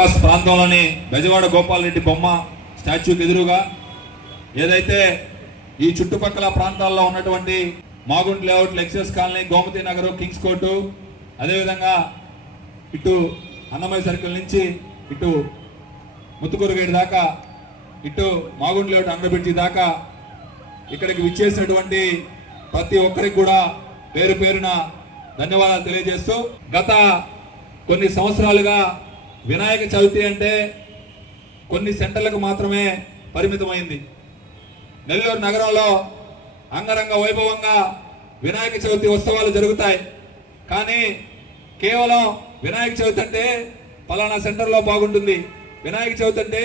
Bypass ప్రాంతంలోని బెజవాడ గోపాల్ రెడ్డి బొమ్మ స్టాచ్యూకి ఎదురుగా ఏదైతే ఈ చుట్టుపక్కల ప్రాంతాల్లో ఉన్నటువంటి Magunta layout, lecturers colony, Gomathi Nagar, kings court, అదేవిధంగా ఇటు అన్నమయ్య సర్కిల్ నుంచి ఇటు ముత్తుకూరు గేట్ దాకా, ఇటు మాగుంట్ లేఅవుట్ అంగబ్రిడ్జి దాకా ఇక్కడికి విచ్చేసినటువంటి ప్రతి ఒక్కరికి కూడా పేరు పేరున ధన్యవాదాలు తెలియజేస్తూ, గత కొన్ని సంవత్సరాలుగా వినాయక చవితి అంటే కొన్ని సెంటర్లకు మాత్రమే పరిమితమైంది. నెల్లూరు నగరంలో అంగరంగ వైభవంగా వినాయక చవితి ఉత్సవాలు జరుగుతాయి. కానీ కేవలం వినాయక చవితి అంటే పలానా సెంటర్లో బాగుంటుంది, వినాయక చవితి అంటే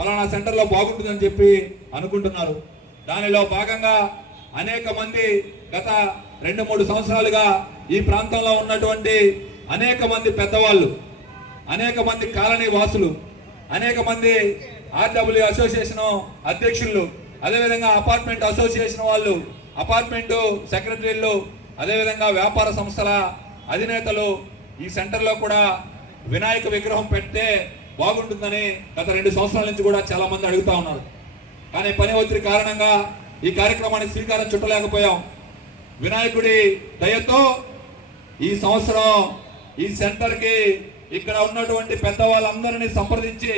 పలానా సెంటర్లో బాగుంటుంది అని చెప్పి అనుకుంటున్నారు. దానిలో భాగంగా అనేక మంది గత 2-3 సంవత్సరాలుగా ఈ ప్రాంతంలో ఉన్నటువంటి అనేక మంది పెద్దవాళ్ళు, అనేక మంది కాలనీ వాసులు, అనేక మంది ఆర్డబ్ల్యూ అసోసియేషన్ అధ్యక్షులు, అదేవిధంగా అపార్ట్మెంట్ అసోసియేషన్ వాళ్ళు, అపార్ట్మెంటు సెక్రటరీలు, అదేవిధంగా వ్యాపార సంస్థల అధినేతలు ఈ సెంటర్లో కూడా వినాయక విగ్రహం పెడితే బాగుంటుందని గత 2 సంవత్సరాల నుంచి కూడా చాలా మంది అడుగుతా ఉన్నారు. కానీ పని ఒత్తిడి కారణంగా ఈ కార్యక్రమానికి శ్రీకారం చుట్టలేకపోయాం. వినాయకుడి దయతో ఈ సంవత్సరం ఈ సెంటర్కి ఇక్కడ ఉన్నటువంటి పెద్దవాళ్ళందరినీ సంప్రదించి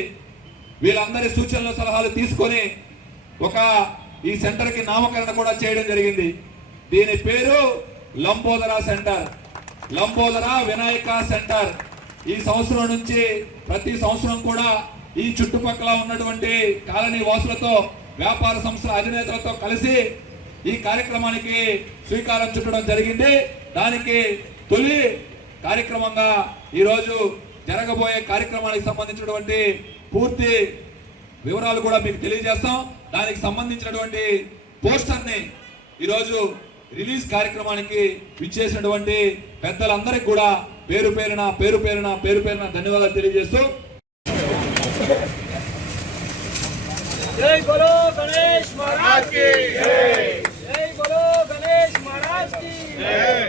వీళ్ళందరి సూచనలు సలహాలు తీసుకొని ఈ సెంటర్కి నామకరణ కూడా చేయడం జరిగింది. దీని పేరు లంబోదర సెంటర్, లంబోదర వినాయక సెంటర్. ఈ సంవత్సరం నుంచి ప్రతి సంవత్సరం కూడా ఈ చుట్టుపక్కల ఉన్నటువంటి కాలనీ వాసులతో, వ్యాపార సంస్థల అధినేతలతో కలిసి ఈ కార్యక్రమానికి శ్రీకారం చుట్టడం జరిగింది. దానికి తొలి కార్యక్రమంగా ఈరోజు జరగబోయే కార్యక్రమానికి సంబంధించినటువంటి పూర్తి వివరాలు కూడా మీకు తెలియజేస్తాం. దానికి సంబంధించినటువంటి పోస్టర్ని ఈరోజు రిలీజ్ కార్యక్రమానికి విచ్చేసినటువంటి పెద్దలందరికీ కూడా పేరు పేరున ధన్యవాదాలు తెలియజేస్తూ, जय बोलो गणेश महाराज की जय, जय बोलो गणेश महाराज की जय।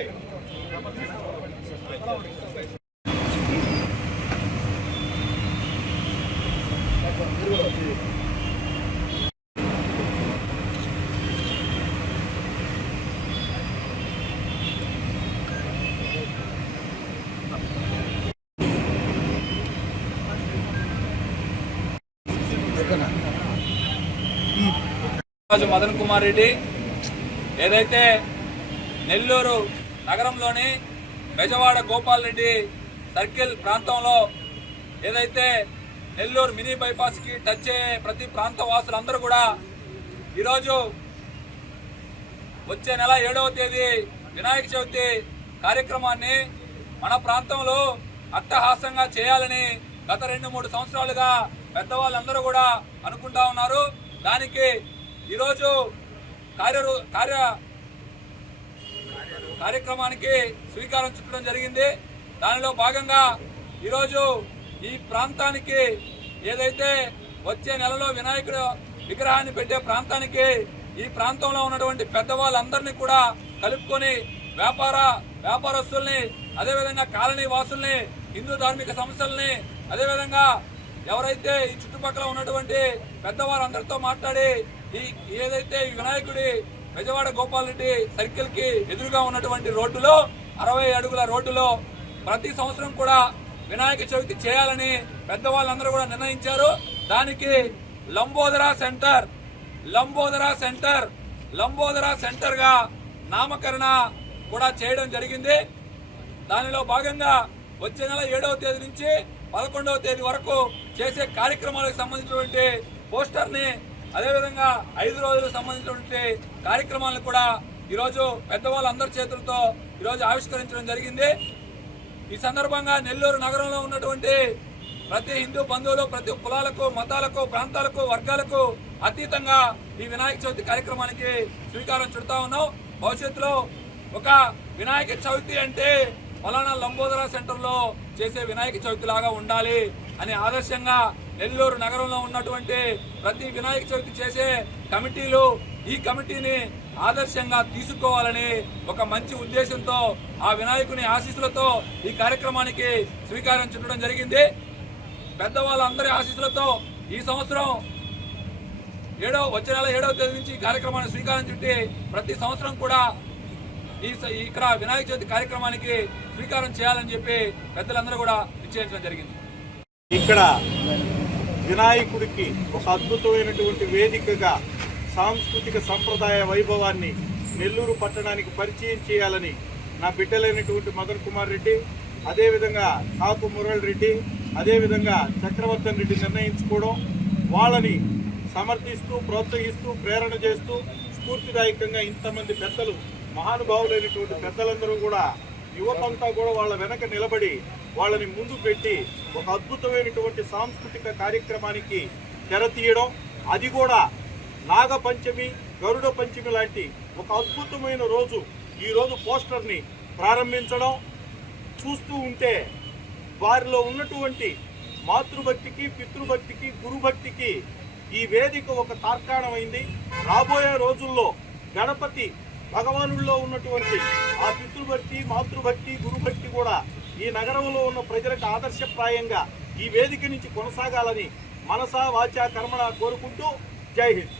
మదన్ కుమార్ రెడ్డి ఏదైతే నెల్లూరు నగరంలోని బెజవాడ గోపాల్ రెడ్డి సర్కిల్ ప్రాంతంలో ఏదైతే నెల్లూరు మినీ బైపాస్కి టచ్ అయ్యే ప్రతి ప్రాంత వాసులందరూ కూడా ఈరోజు వచ్చే నెల 7వ తేదీ వినాయక చవితి కార్యక్రమాన్ని మన ప్రాంతంలో అట్టహాసంగా చేయాలని గత 2-3 సంవత్సరాలుగా పెద్దవాళ్ళందరూ కూడా అనుకుంటా ఉన్నారు. దానికి ఈరోజు కార్యక్రమానికి శ్రీకారం చుట్టడం జరిగింది. దానిలో భాగంగా ఈరోజు ఈ ప్రాంతానికి ఏదైతే వచ్చే నెలలో వినాయకుడు విగ్రహాన్ని పెట్టే ప్రాంతానికి ఈ ప్రాంతంలో ఉన్నటువంటి పెద్దవాళ్ళందరినీ కూడా కలుపుకొని వ్యాపారస్తుల్ని, అదేవిధంగా కాలనీ వాసుల్ని, హిందూ ధార్మిక సంస్థల్ని, అదేవిధంగా ఎవరైతే ఈ చుట్టుపక్కల ఉన్నటువంటి పెద్దవారందరితో మాట్లాడి ఏదైతే వినాయకుడి బెజవాడ గోపాల్ రెడ్డి సర్కిల్ కి ఎదురుగా ఉన్నటువంటి రోడ్డులో 60 అడుగుల రోడ్డులో ప్రతి సంవత్సరం కూడా వినాయక చవితి చేయాలని పెద్దవాళ్ళందరూ కూడా నిర్ణయించారు. దానికి లంబోదర సెంటర్ గా నామకరణ కూడా చేయడం జరిగింది. దానిలో భాగంగా వచ్చే నెల 7వ తేదీ నుంచి 11వ తేదీ వరకు చేసే కార్యక్రమాలకు సంబంధించినటువంటి పోస్టర్ ని, అదేవిధంగా 5 రోజులకు సంబంధించినటువంటి కార్యక్రమాలను కూడా ఈరోజు పెద్దవాళ్ళందరి చేతులతో ఈరోజు ఆవిష్కరించడం జరిగింది. ఈ సందర్భంగా నెల్లూరు నగరంలో ఉన్నటువంటి ప్రతి హిందూ బంధువులు, ప్రతి కులాలకు, మతాలకు, ప్రాంతాలకు, వర్గాలకు అతీతంగా ఈ వినాయక చవితి కార్యక్రమానికి శ్రీకారం చుడతా ఉన్నాం. భవిష్యత్తులో ఒక వినాయక చవితి అంటే ఫలానా లంబోదర సెంటర్లో చేసే వినాయక చవితి లాగా ఉండాలి అని ఆదర్శంగా నెల్లూరు నగరంలో ఉన్నటువంటి ప్రతి వినాయక చవితి చేసే కమిటీలు ఈ కమిటీని ఆదర్శంగా తీసుకోవాలని ఒక మంచి ఉద్దేశంతో ఆ వినాయకుని ఆశీస్సులతో ఈ కార్యక్రమానికి శ్రీకారం చుట్టడం జరిగింది. పెద్దవాళ్ళందరి ఆశీస్సులతో ఈ సంవత్సరం వచ్చే నెల 7వ తేదీ నుంచి ఈ కార్యక్రమాన్ని శ్రీకారం చుట్టి ప్రతి సంవత్సరం కూడా ఇక్కడ వినాయక చవితి కార్యక్రమానికి శ్రీకారం చేయాలని చెప్పి పెద్దలందరూ కూడా నిశ్చయించడం జరిగింది. ఇక్కడ వినాయకుడికి ఒక అద్భుతమైనటువంటి వేదికగా సాంస్కృతిక సంప్రదాయ వైభవాన్ని నెల్లూరు పట్టణానికి పరిచయం చేయాలని నా బిడ్డలైనటువంటి మదన్ కుమార్ రెడ్డి, అదేవిధంగా కాపు మురళి రెడ్డి, అదేవిధంగా చక్రవర్తన్ రెడ్డి నిర్ణయించుకోవడం, వాళ్ళని సమర్థిస్తూ ప్రోత్సహిస్తూ ప్రేరణ చేస్తూ స్ఫూర్తిదాయకంగా ఇంతమంది పెద్దలు మహానుభావులైనటువంటి పెద్దలందరూ కూడా యువతంతా కూడా వాళ్ళ వెనక నిలబడి వాళ్ళని ముందు పెట్టి ఒక అద్భుతమైనటువంటి సాంస్కృతిక కార్యక్రమానికి తెరతీయడం, అది కూడా నాగపంచమి గరుడ పంచమి లాంటి ఒక అద్భుతమైన రోజు ఈరోజు పోస్టర్ని ప్రారంభించడం చూస్తూ ఉంటే వారిలో ఉన్నటువంటి మాతృభక్తికి పితృభక్తికి గురుభక్తికి ఈ వేదిక ఒక తార్కాణమైంది. రాబోయే రోజుల్లో గణపతి భగవానుల్లో ఉన్నటువంటి ఆ పితృభక్తి మాతృభక్తి గురుభక్తి కూడా ఈ నగరంలో ఉన్న ప్రజలకు ఆదర్శప్రాయంగా ఈ వేదిక నుంచి కొనసాగాలని మనసా వాచా కర్మణ కోరుకుంటూ జై హింద్.